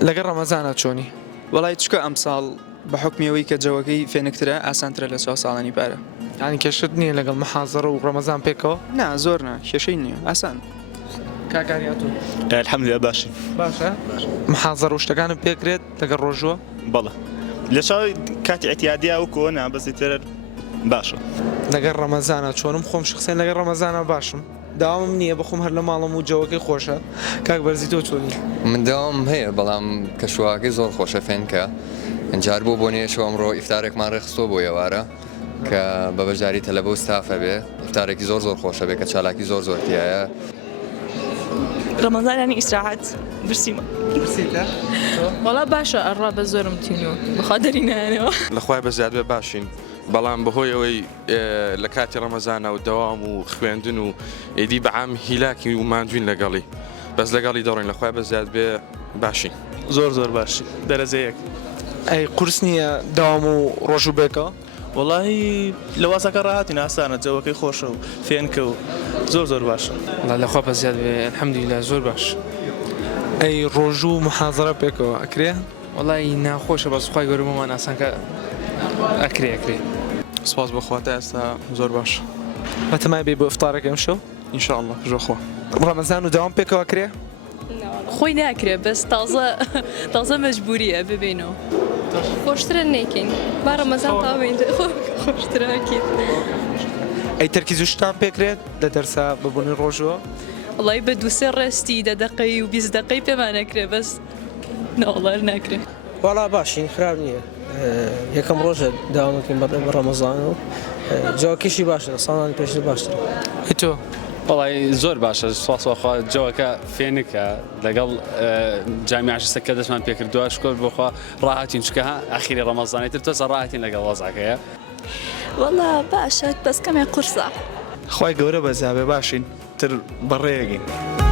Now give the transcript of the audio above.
لەگەڵ ڕەمەزانە چۆنی؟ وڵای چکە ئەمساڵ بە حکمیەوەی کە جەوەکەی فێنکترە ئاسانترە لە 4 ساڵانی پارە. ینی کێشت نییە لەگەڵ محازەڕە و ڕەمەزان پێکەوە؟ نا زۆر نا کێشەی نییە ئاسان. کاکانیاتۆ الحەمدولillah باشین. باشە؟ محازەڕ و شتەکانم پێکرێت لەگەڵ ڕۆژوە؟ بەڵێ لە شەوی کاتی ئەتیادیا و کۆنا بەزی تر باشە. لەگەڵ ڕەمەزانە چۆنم خۆم شخصێن لەگەڵ ڕەمەزانە باشم. داوامم نییە بخۆم هەر لە ماڵم و جەوەکەی خۆشە. کاک بەرزی تۆ چۆنی؟ من داوام هەیە بەڵام کەشواکەی زۆر خۆشە فێنکە. ئەجار بۆ نێشەوە ئەمڕۆ ئیفتارێکمان ڕێخستۆ بۆ ئێوارە کە بە بەشداری تەلەبە و ستافە بێ ئیفتارێکی زۆر خۆشە بێ کە چالاکی زۆر تایە. ڕەمەزان ینی ئیسراحەت برسیمە. برسیتە؟ وەڵا باشە ئەڕا بە زۆرم تینوە بەخادەری نایەنەوە. لەخوای بەزیاد بێ باشین. بەڵام بەهۆی ئەوەی لە کاتی ڕەمەزانە و دەوام و خوێندن و ئیدی بەعام هیلاکی و ماندوین لەگەڵی بەس لەگەڵی دەڕۆین لەخوای بەزیاد بێ باشین. زۆر باشی دەرەزەیەک. ئەی قورس نییە داوام و ڕۆژ و بێکەوە؟ وڵی لە واسەکە ڕاهاتی ئاسانە جەوەکەی خۆشە و فێنکە و زۆر باشە. لەخوا بەزیاد بێ الحەمدولillah زۆر باش. ئەی ڕۆژ و محازەڕە پێکەوە ئەکرێ؟ وڵی ناخۆشە بەس خوای گەورەمان ئاسانکە ئەکرێ. سپاس بەخواتە ئێستا زۆر باش. بەتەمای بێ بۆ ئیفتارەکە ئەم شەو؟ ئینشاءالله ژۆخوا. ڕەمەزان و داوام پێکەوە کرێ؟ خۆی ناکرێ بەس تازە مەجبوریە ببینەوە. خۆشترە نێکین با ڕەمەزان تاوین خۆشتراکیت. ئەی تەرکیز و شتان پێکرێت لە دەرسا ببوونی ڕۆژەوە؟ وڵی بە دووسێ ڕێستی 10 دقەی و 20 دقەی پێمانەکرێ بەس ناوەڵار ناکرێ. وەڵا باشین خراپ نییە. یەکەم ڕۆژە داوامەکەین بە ڕەمەزان و جاکیشی باشە ساڵانی پێش باشتر. تۆ؟ وڵی زۆر باشە سواسوەخوا جەوەکە فێنکە لەگەڵ جامیعشتە کە دەستمان پێکردووە شکۆر بخوا ڕاهاتین چکە ئەخیری ڕەمەزانی تر تۆزە ڕاهاتین لەگەڵ وەزاکەیە. وەڵا باشە بەس کەمێ قورسە. خوای گەورە بەزیاد بێ باشین تر بەڕێگەین.